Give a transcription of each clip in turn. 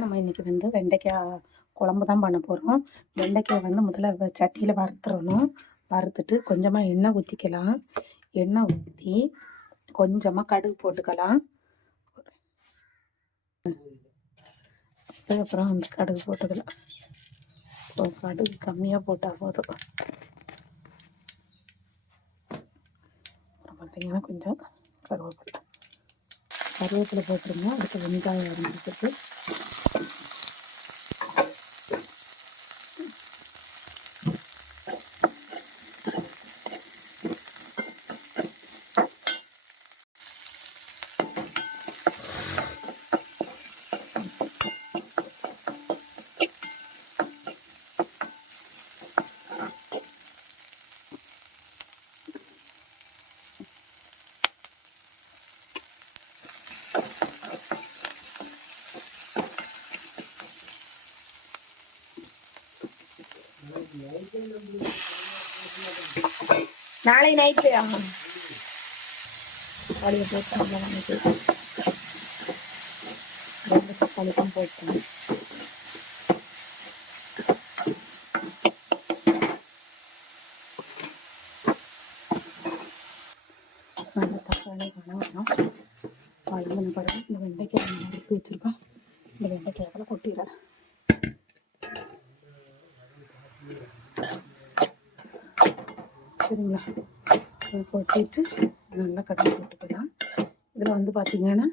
நம்ம இன்றைக்கி வந்து வெண்டைக்காய் குழம்பு தான் பண்ண போகிறோம் வெண்டைக்காய் வந்து முதல்ல சட்டியில் வறுத்துறணும். வறுத்துட்டு கொஞ்சமாக எண்ணெய் ஊற்றிக்கலாம் எண்ணெய் ஊற்றி கொஞ்சமாக கடுகு போட்டுக்கலாம். அதுக்கப்புறம் வந்து கடுகு போட்டுக்கலாம். இப்போ கடுகு கம்மியாக போட்டால் போதும். அப்புறம் பார்த்தீங்கன்னா கொஞ்சம் கருவேப்பிலை. கருவேப்பிலை போட்டுருங்க. அதுக்கு வெங்காயம் அரைஞ்சிட்டு நாளை நைட்டு தக்காளியை போட்டு நல்லா வதக்கி ரெண்டு தக்காளி தான் போட்டேன் தக்காளி இந்த வெண்டைக்காய் எடுத்து வச்சுருக்கோம் இந்த வெண்டைக்காய் அதில் கொட்டிடுறேன். சரிங்களா? கொட்டிட்டு நல்லா கட்டி போட்டுக்கலாம். இதில் வந்து பார்த்தீங்கன்னா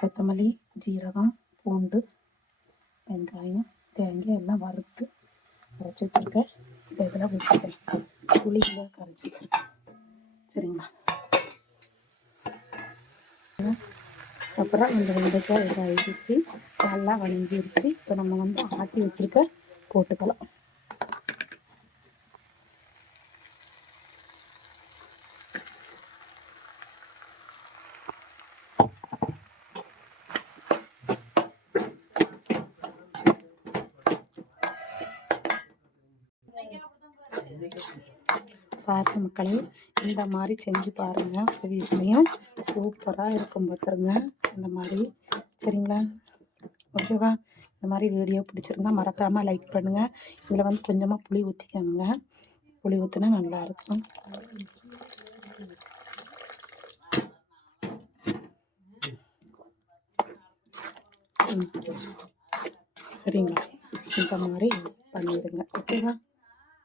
கொத்தமல்லி ஜீரகம் பூண்டு வெங்காயம் தேங்காய் எல்லாம் வறுத்து அரைச்சி வச்சுருக்கேன். இப்போ இதில் ஊற்றிக்கிறேன் புளியில் கரைச்சி வச்சுருக்கேன். அப்புறம் இந்த வெண்டைக்காய் இதாகிடுச்சு நல்லா வணங்கிடுச்சு இப்போ நம்ம வந்து ஆட்டி வச்சுருக்க போட்டுக்கலாம். பாருங்க மக்களே இந்த மாதிரி செஞ்சு பாருங்க. உங்கள் வீட்லேயும் சூப்பராக இருக்கும் பார்த்துருங்க இந்த மாதிரி. சரிங்களா? ஓகேவா இந்த மாதிரி வீடியோ பிடிச்சிருந்தா மறக்காமல் லைக் பண்ணுங்கள் இதில் வந்து கொஞ்சமாக புளி ஊற்றிக்கோங்க புளி ஊற்றினா நல்லாயிருக்கும் ம். சரிங்களா? இந்த மாதிரி பண்ணிடுங்க. ஓகேவா